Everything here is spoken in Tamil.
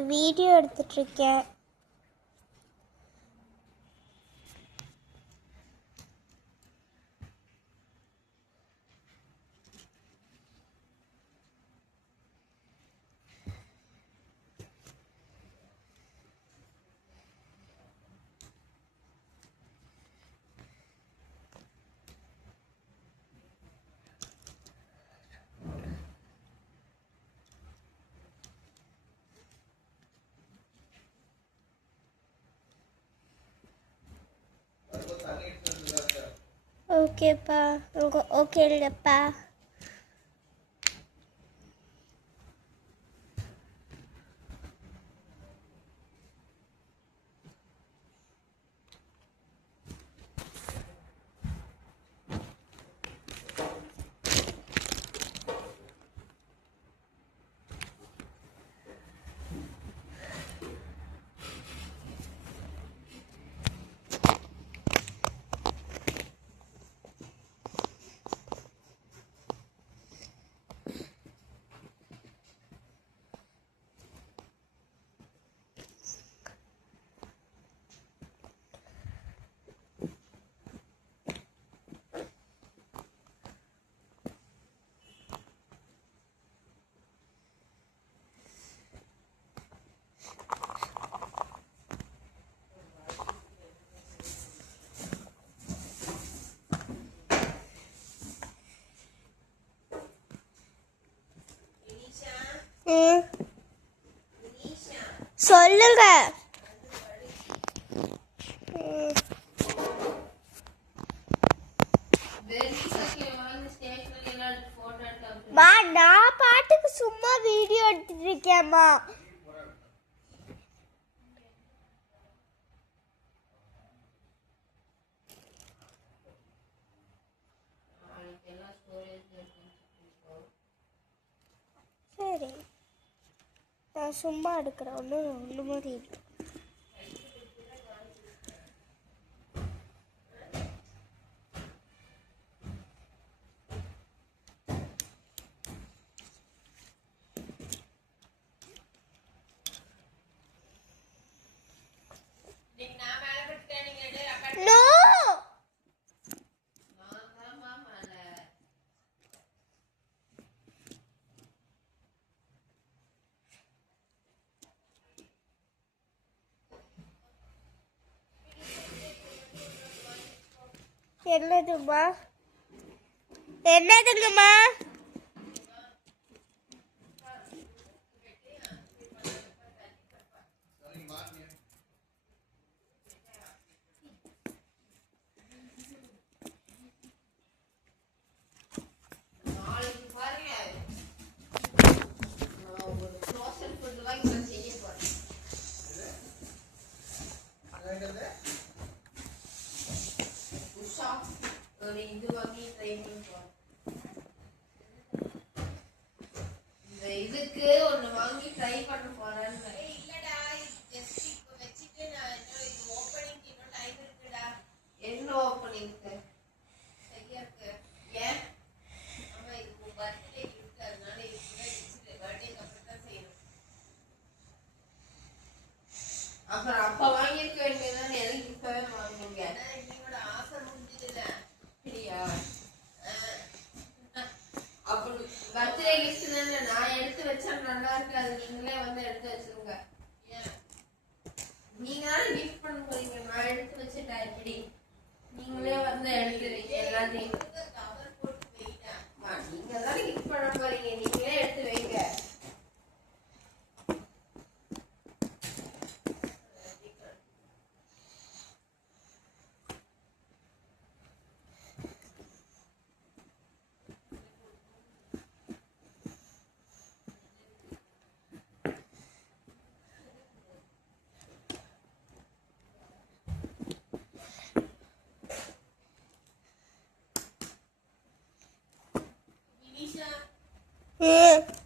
ஒரு வீடியோ எடுத்துட்ருக்கேன். ஓகேப்பா, ஓகே இல்லைப்பா? சொல்லுங்க. நான் பாட்டுக்கு சும்மா வீடியோ எடுத்துட்டு இருக்கேம்மா. சரி, நான் சும்மா எடுக்கிறேன். ஒன்று மாதிரி இருக்கு. என்னதும்மா? என்னதுங்கம்மா? இதுக்கு ஒண்ணு வாங்கி ட்ரை பண்ண போறேன். இல்லடா, ஜஸ்ட் இப்ப வச்சிட்டு நான் இது ஓபனிங் இன்னும் டைம் இருக்குடா. என்ன ஓபனிங் சரியா இருக்கு? ஏன் அம்மா இது பர்த்டே கிஃப்ட், அதனால இது பர்த்டேக்கு அப்புறம் தான் செய்யணும். அப்புறம் அப்ப வாங்கியிருக்க வேண்டியதானே, எதுக்கு இப்பவே வாங்குங்க? என்னோட ஆசை முடிஞ்சதுல சரியா? பர்த்டே கிஃப்ட் தானே, நான் எடுத்து வச்சா நல்லா இருக்காது. நீங்களே வந்து எடுத்து வச்சிருங்க. நீங்க தானே கிஃப்ட் பண்ண போறீங்க, நான் எடுத்து வச்சுட்டா எப்படி? நீங்களே வந்து எடுத்து வைக்க எல்லாத்தையும் கவர் போட்டு வைட்டேன். நீங்க தானே கிஃப்ட் பண்ண போறீங்க, நீங்களே எடுத்து வைங்க. Yeah.